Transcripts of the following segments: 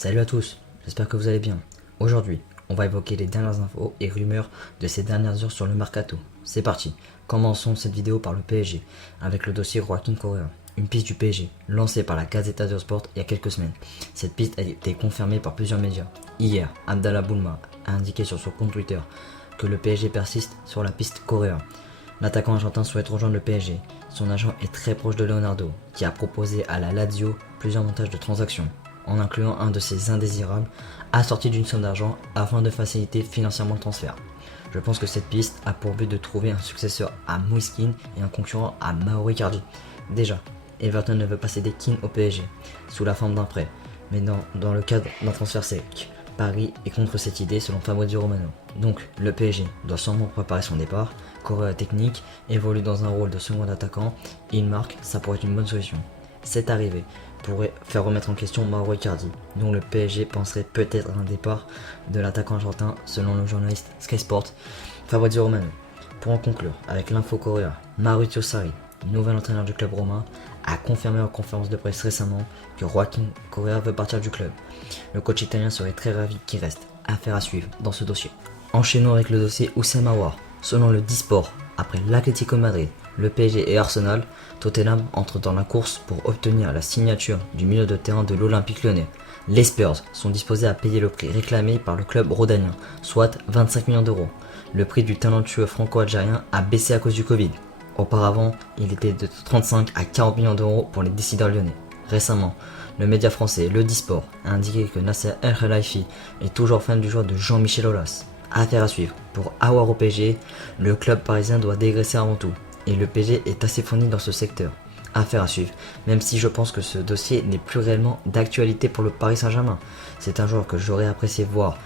Salut à tous, j'espère que vous allez bien. Aujourd'hui, on va évoquer les dernières infos et rumeurs de ces dernières heures sur le mercato. C'est parti, commençons cette vidéo par le PSG, avec le dossier Joaquin Correa, une piste du PSG, lancée par la Gazzetta dello Sport il y a quelques semaines. Cette piste a été confirmée par plusieurs médias. Hier, Abdallah Boulma a indiqué sur son compte Twitter que le PSG persiste sur la piste Correa. L'attaquant argentin souhaite rejoindre le PSG. Son agent est très proche de Leonardo, qui a proposé à la Lazio plusieurs montages de transactions, en incluant un de ses indésirables, assorti d'une somme d'argent afin de faciliter financièrement le transfert. Je pense que cette piste a pour but de trouver un successeur à Moise Kean et un concurrent à Mauro Icardi. Déjà, Everton ne veut pas céder Kean au PSG, sous la forme d'un prêt, mais dans le cadre d'un transfert sec. Paris est contre cette idée selon Fabrizio Romano. Donc le PSG doit sûrement préparer son départ. Correa technique, évolue dans un rôle de second attaquant, et il marque, ça pourrait être une bonne solution. Cette arrivée pourrait faire remettre en question Mauro Icardi, dont le PSG penserait peut-être à un départ de l'attaquant argentin selon le journaliste Sky Sport Fabrizio Romano. Pour en conclure avec l'info Correa, Maurizio Sarri, nouvel entraîneur du club romain, a confirmé en conférence de presse récemment que Joaquin Correa veut partir du club. Le coach italien serait très ravi qu'il reste. Affaire à suivre dans ce dossier. Enchaînons avec le dossier Houssem Aouar. Selon le Disport, après l'Atlético de Madrid, le PSG et Arsenal, Tottenham entre dans la course pour obtenir la signature du milieu de terrain de l'Olympique Lyonnais. Les Spurs sont disposés à payer le prix réclamé par le club rhodanien, soit 25 millions d'euros. Le prix du talentueux franco-algérien a baissé à cause du Covid. Auparavant, il était de 35 à 40 millions d'euros pour les décideurs lyonnais. Récemment, le média français Le Disport a indiqué que Nasser El Khelaifi est toujours fan du joueur de Jean-Michel Aulas. Affaire à suivre. Pour Aouar au PSG, le club parisien doit dégraisser avant tout, et le PSG est assez fourni dans ce secteur. Affaire à suivre, même si je pense que ce dossier n'est plus réellement d'actualité pour le Paris Saint-Germain. C'est un joueur que j'aurais apprécié voir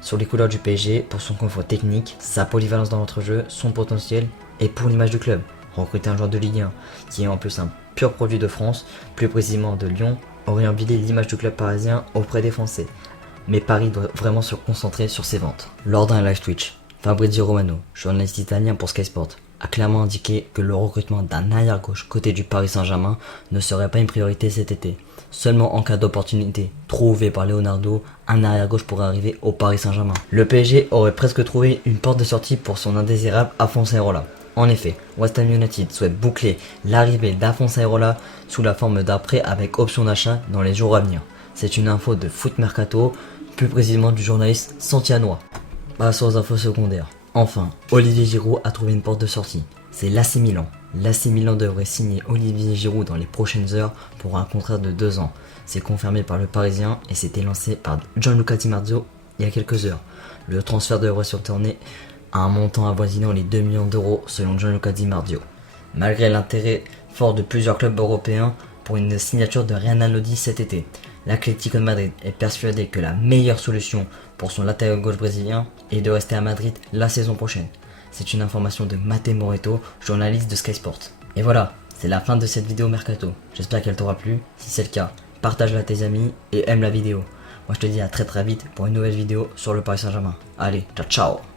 sur les couleurs du PSG pour son confort technique, sa polyvalence dans l'entrejeu, son potentiel et pour l'image du club. Recruter un joueur de Ligue 1 qui est en plus un pur produit de France, plus précisément de Lyon, aurait embilé l'image du club parisien auprès des Français. Mais Paris doit vraiment se concentrer sur ses ventes. Lors d'un live Twitch, Fabrizio Romano, journaliste italien pour Sky Sport, a clairement indiqué que le recrutement d'un arrière-gauche côté du Paris Saint-Germain ne serait pas une priorité cet été. Seulement en cas d'opportunité trouvée par Leonardo, un arrière-gauche pourrait arriver au Paris Saint-Germain. Le PSG aurait presque trouvé une porte de sortie pour son indésirable Afonso Areola. En effet, West Ham United souhaite boucler l'arrivée d'Afonso Areola sous la forme d'un prêt avec option d'achat dans les jours à venir. C'est une info de Foot Mercato, plus précisément du journaliste Santianois. Passons aux infos secondaires. Enfin, Olivier Giroud a trouvé une porte de sortie. C'est l'AC Milan. L'AC Milan devrait signer Olivier Giroud dans les prochaines heures pour un contrat de 2 ans. C'est confirmé par le Parisien et c'était lancé par Gianluca Di Marzio il y a quelques heures. Le transfert devrait se tourner à un montant avoisinant les 2 millions d'euros selon Gianluca Di Marzio. Malgré l'intérêt fort de plusieurs clubs européens pour une signature de Renan Lodi cet été, l'Atlético de Madrid est persuadé que la meilleure solution pour son latéral gauche brésilien est de rester à Madrid la saison prochaine. C'est une information de Matteo Moretto, journaliste de Sky Sport. Et voilà, c'est la fin de cette vidéo Mercato. J'espère qu'elle t'aura plu. Si c'est le cas, partage-la à tes amis et aime la vidéo. Moi je te dis à très vite pour une nouvelle vidéo sur le Paris Saint-Germain. Allez, ciao ciao.